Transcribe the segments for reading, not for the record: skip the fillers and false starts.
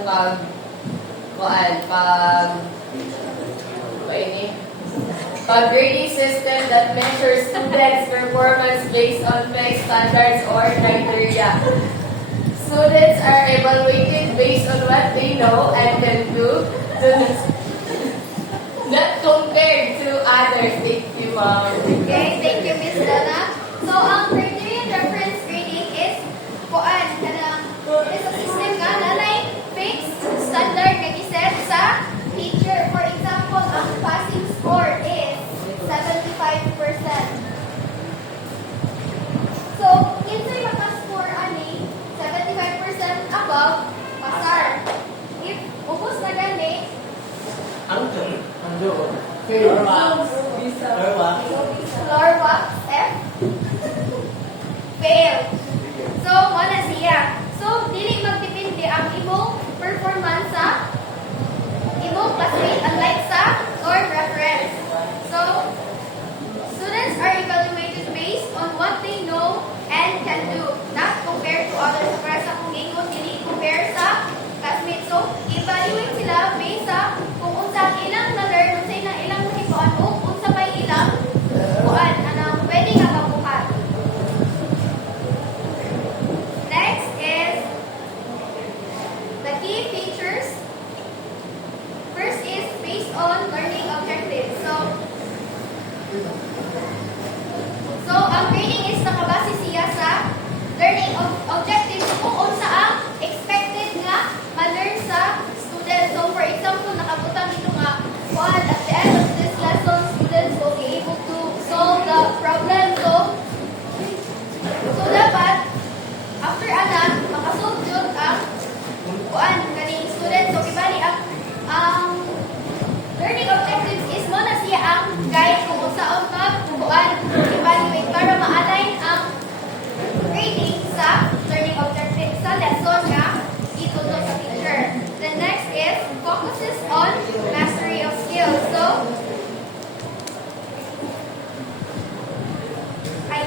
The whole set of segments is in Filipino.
on pag grading system that measures students' performance based on fixed standards or criteria. Students are evaluated based on what they know and can do, not compared to others. Thank you, ma'am. Okay, thank you, Miss Dana. So, ang criterion reference grading is is a system nga nanay fixed standard nga giset sa teacher. For example, ang passing score is 75%. So, kinsay maka-score ani 75% above, pasar. If ubos na gani, floor wax, F, fail. So, wala siya. So, dili magdepende ang imong performance sa imong classmate unlike sa Lord reference. So, students are evaluated based on what they know and can do, not compared to others. Para sa kung ingon, dili compare sa classmates. So, evaluate sila based sa kung unsa ilang na-learn, unsa ilang nahipuan, o unsa may ilang kuan, anong pwede nga mabuhat. Next is the key features. First is based on learning objectives. So ang grading is nakabase siya sa learning objectives kung unsa ang expected nga ma-learn sa student. So for example, nakabutang dito nga, at the end of this lesson, students will be able to solve the problem. So dapat, after anak, makasolve yun ang kaning student. So ibali ang learning objectives is mo na siya ang guide kung saan evaluate para ma-align ang grading sa learning objectives sa lesson nga ituturo sa teacher. The next is focuses on mastery of skills. So, I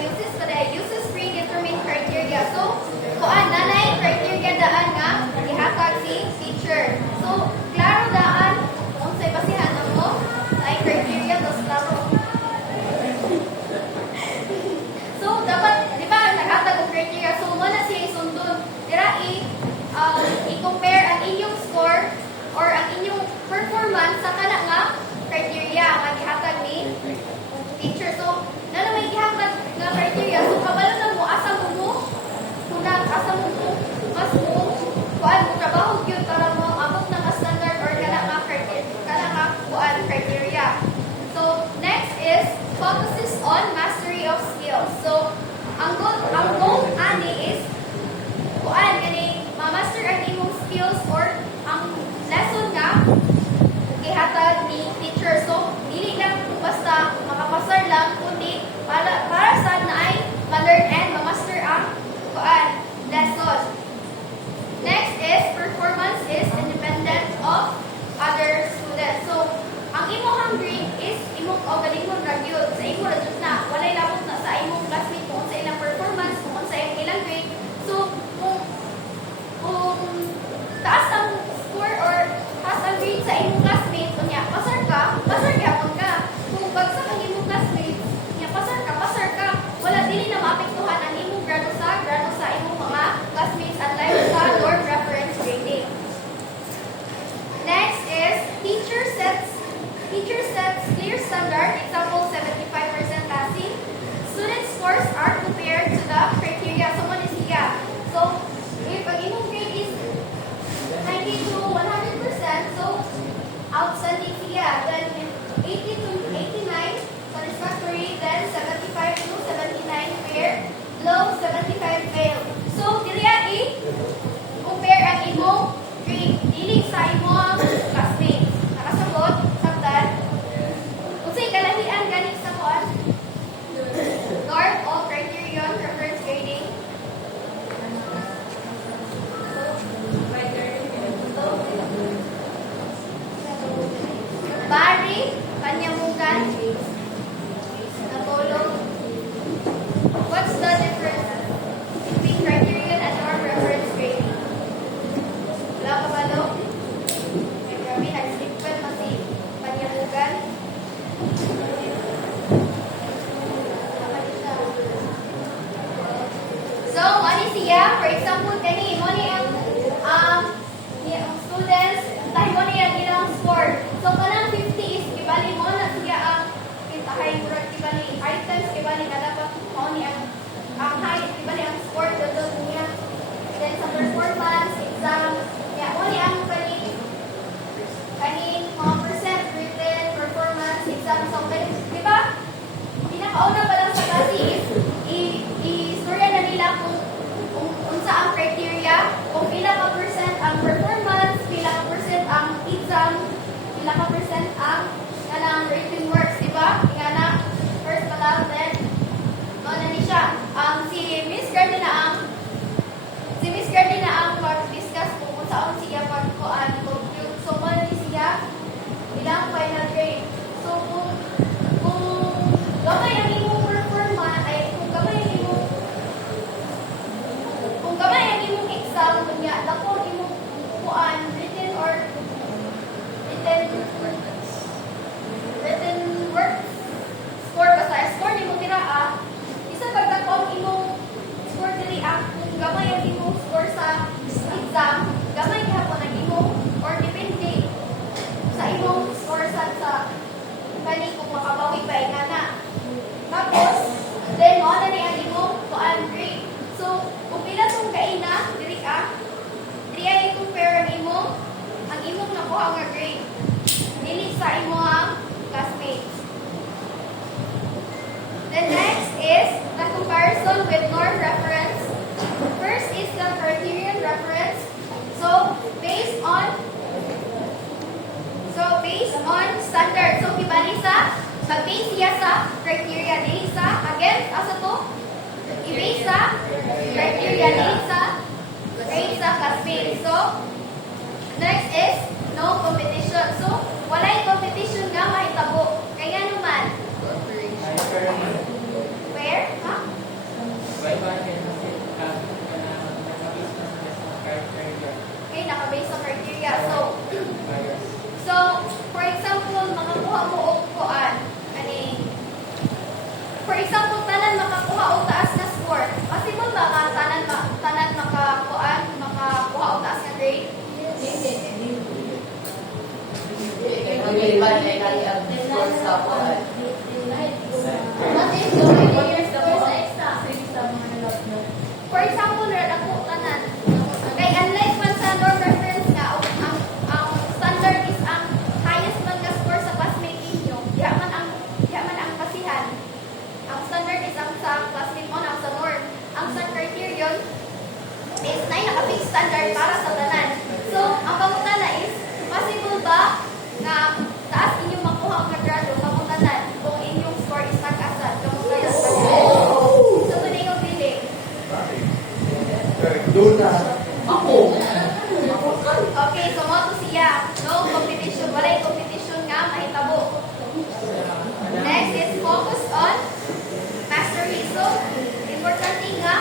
uses predetermined criteria. So, nanay criteria daan nga ihatag si teacher. So, klaro daan unsay basihan mo ay criteria dos klaro. So, dapat, di ba, naghatag og criteria. So, mo na siya isundon. Dira i-compare ang inyong score or ang inyong performance sa kana nga criteria nga gihatag ni teacher. So, na may gihatag nga criteria. So, kabalo na mo, asa mo mas mo trabaho yun para mo abot na standard or kana nga criteria. So, next is focuses on mastery of skills. So, ang goal ani is gani ma-master ang imong skills or ang lesson nga gihatag ni teacher. So, dili lang basta makapasar lang kundi para sa naay ma-learn and ma-master ang lesson. Next is performance is independent of other students. So, ang imong grade is imong galingon ra gyud sa imong ra jud na walay labot na sa imong classmate kung sa ilang performance kung sa ilang grade. So, kung taas ang score or taas ang grade sa imong classmate unya pasar gyapon ka. Kung bagsak ang imong classmate unya pasar ka, wala dili na maapektuhan ang imong grado sa imong mga classmates unlike sa Lord reference grading. Next is teacher sets clear standard, example 75% passing. Student scores are compared to the criteria. So, what is siya? So, if ang imong grade is 90 to 100%, so siya. Si Miss Gardina ang mag-discuss kung saan siya mag-compute. So, mali siya ilang final grade. So, kung gamay ang imong performance, ay kung gamay ang imong exam, kunya, dako imong kuan, written work, score basta, score ni mo tira isa pagdako ang imong score diri kung gamay ang imong score sa exam, gamay gihapon ang imong or depende sa imong score sa kani kung makabawi pa ingana. Tapos, then mo na ni ang imong kuan grade. So, kung pila tong kaina diri diri ay compare ang imong nakuha nga grade dili sa imong classmates. The next is the comparison with norm reference. First is the criterion reference. So based on standard. So kibali sa base siya sa criteria dili sa against asa to i-base sa criteria dili sa base sa classmates. So next is no competition. So walay competition nga mahitabo. Kaya naman where? Ha? Okay, naka-base sa criteria. So, for example, makakuha mo og kuan. For example, tanan makakuha og taas na score. Possible ba ka tanan makakuha og taas na grade? Nag-iban ay kaya ang score sa kuan. For example, red ako tanan. Kay unlike man sa norm reference nga, ang standard is ang highest man nga score sa classmate ninyo. Diha man ang basihan. Ang standard is ang sa classmate mo na sa norm. Ang sa criterion is na naka-base standard para sa tanan. So, ang pangutana is, possible ba na taas inyong makuha ang grado pangutanan kung inyong score is nag-asad? Kamusta yan? So, kung yung pili. Doon na. Okay, so mo to siya. No competition. Walay competition nga mahitabo. Next is focus on mastery. So, importante nga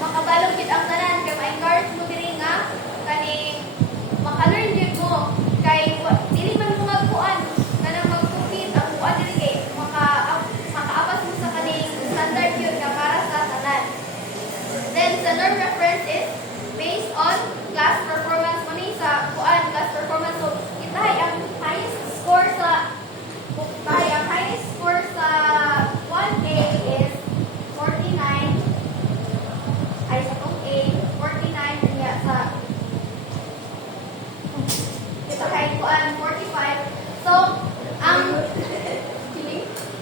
makabalog gid ang tanan kay ma-encourage mo diri nga kaning maka-learn gyud mo kay dili man mo magkuan kanang mag-compete ang kuan diri kay makaapas mo sa kaning standard gyud nga para sa tanan. Then the norm reference is based on class performance mo ni sa kuan class performance. So itahay ang highest score sa 1A is 49. Ay sa tong A 49 niya sa itahay kuan 45. So ang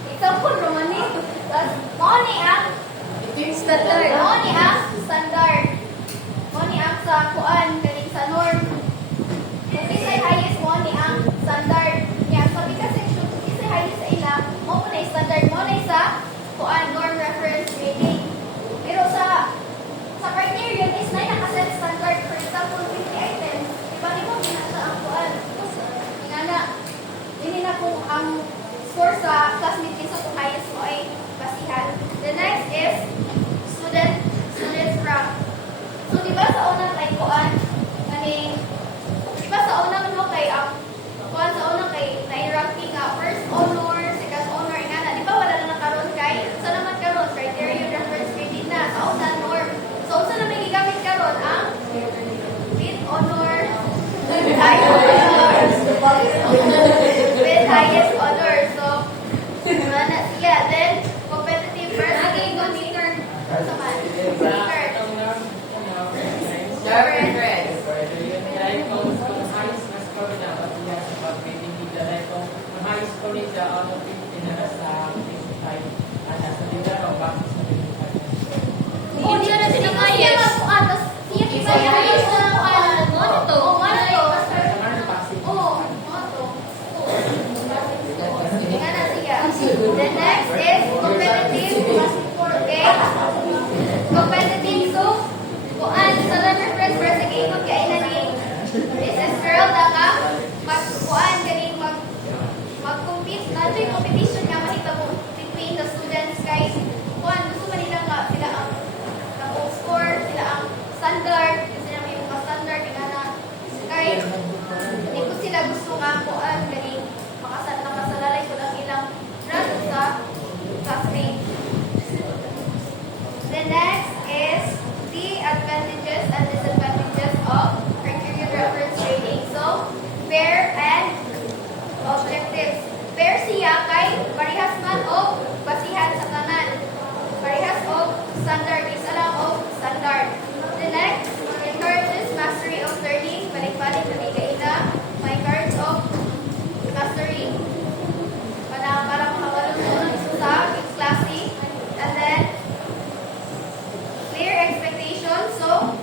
example romani tas mo ni ang standard. Mo ni ang standard. Mo ni ang sa kuan kaning sa norm. Kung isa'y highest mo ni ang standard. Kaya sa bika section, kung isa'y highest sa ila, mo po na standard. Mo na sa kuan norm reference grading. Pero sa criterion is na nakaset standard. For example, 50 items. Diba ni mo, ginasa ang kuan. Inana, hindi na kung ang score sa classmate kinsa kung highest mo ay basihan. The next is student This is girl na nga magkuan ganing mag-compete na ito'y competition nga mahitabo between the students kay kuan gusto man nila nga sila ang nakong score, sila ang standard, sila may mga standard nga na kay hindi ko sila gusto nga kuan ganing makasalalay ko lang ilang grado sa classmate. The next is the advantages and disadvantages of criterion reference grading. So, fair and objectives. Fair siya kay parehas man o basihan sa tanan. Parehas o standard. Isa lang o standard. The next encourages mastery of learning. Balik-balik na ina. My cards of mastery. Para makawalong sa classy. And then, clear expectations. So,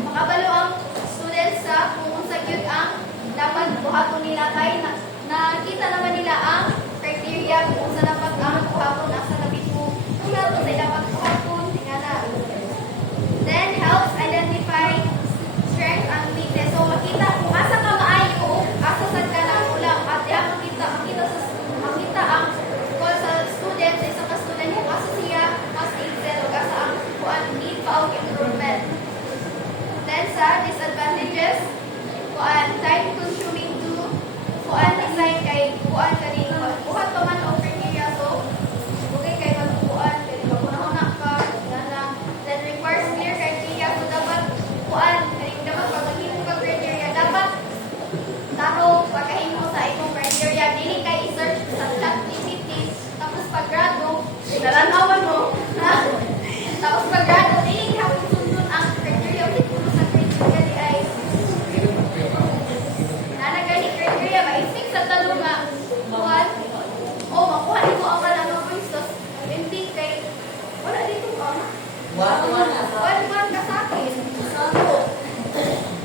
makabalo ang students sa kung unsa gyud ang dapat buhaton nila kay nakita naman nila ang criteria kung unsa dapat ang buhaton asa labit mo kung nato sa dapat buhaton tingala. Then helps identify strength and weakness. So makita kung asa ka maayo, asa sad ka na kulang at diha makita ang kung sa student sa isang student kung asa siya mas excel ug asa ang kuan need pa og improvement. Then sa disadvantages, kuan time consuming to kuan design kay kuan kani buhat pa man og criteria so okay kay magkuan kay maguna ka na then requires clear criteria so dapat kuan kay dapat pag maghimo ka criteria dapat taro pagkahimo sa imong criteria dili kay i-search sa ChatGPT tapos pag grado dalanawan mo tapos pag grado dili ka sundon ang criteria ulit sa criteria di ay nanagani criteria ba isig sa tanong nga kuhan o makuha nito ang kalang points hindi kay wala dito ka one ka sa akin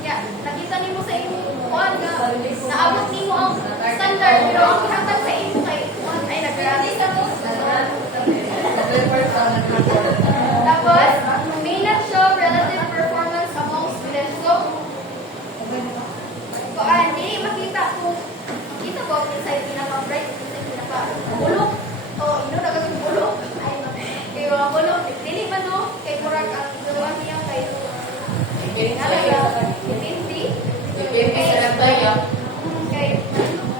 yeah nakita nimo sa imong kuhan nga naabot nimo ang standard pero ang kihatag sa imo kay kuhan ay naggrabe sa to tapos may not show relative performance among students so kuan dili makita kung makita ko kung sa pinaka-bright kung sa pinaka-bulok o ino na kasi bulok ay kay mga bulok dili man no kay murag ang gawa niya kay depende sa nagdaya. kay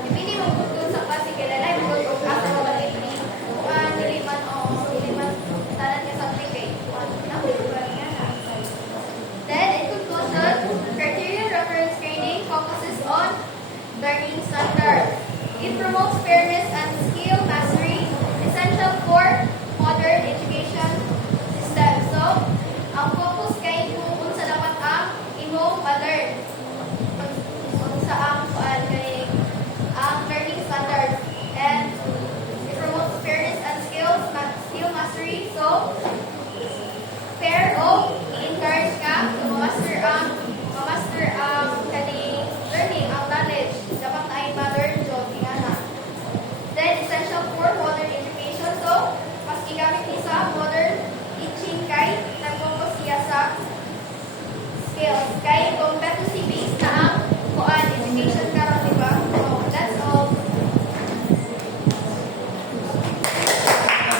depende mo kung sa klase kay lalay mo kung asa mo ba dili kuan dili man tanan ka sa kay kuan nakoy ko ba niya na then in conclusion criterion reference grading focuses on learning standards. It promotes fairness and skill mastery, essential for modern education system. So, ang focus kay kung unsa dapat ang imong ma-learn. Unsa ang kuan kay ang learning standards and it promotes fairness and skill mastery. So, fair o i-encourage ka to master ang kaning learning, ang knowledge. Dapat na ay ma-learn job, ingana. Then, essential for modern education. So, mas gigamit ni sa modern teaching kay nag-focus siya sa skills. Kay, kung beto si B,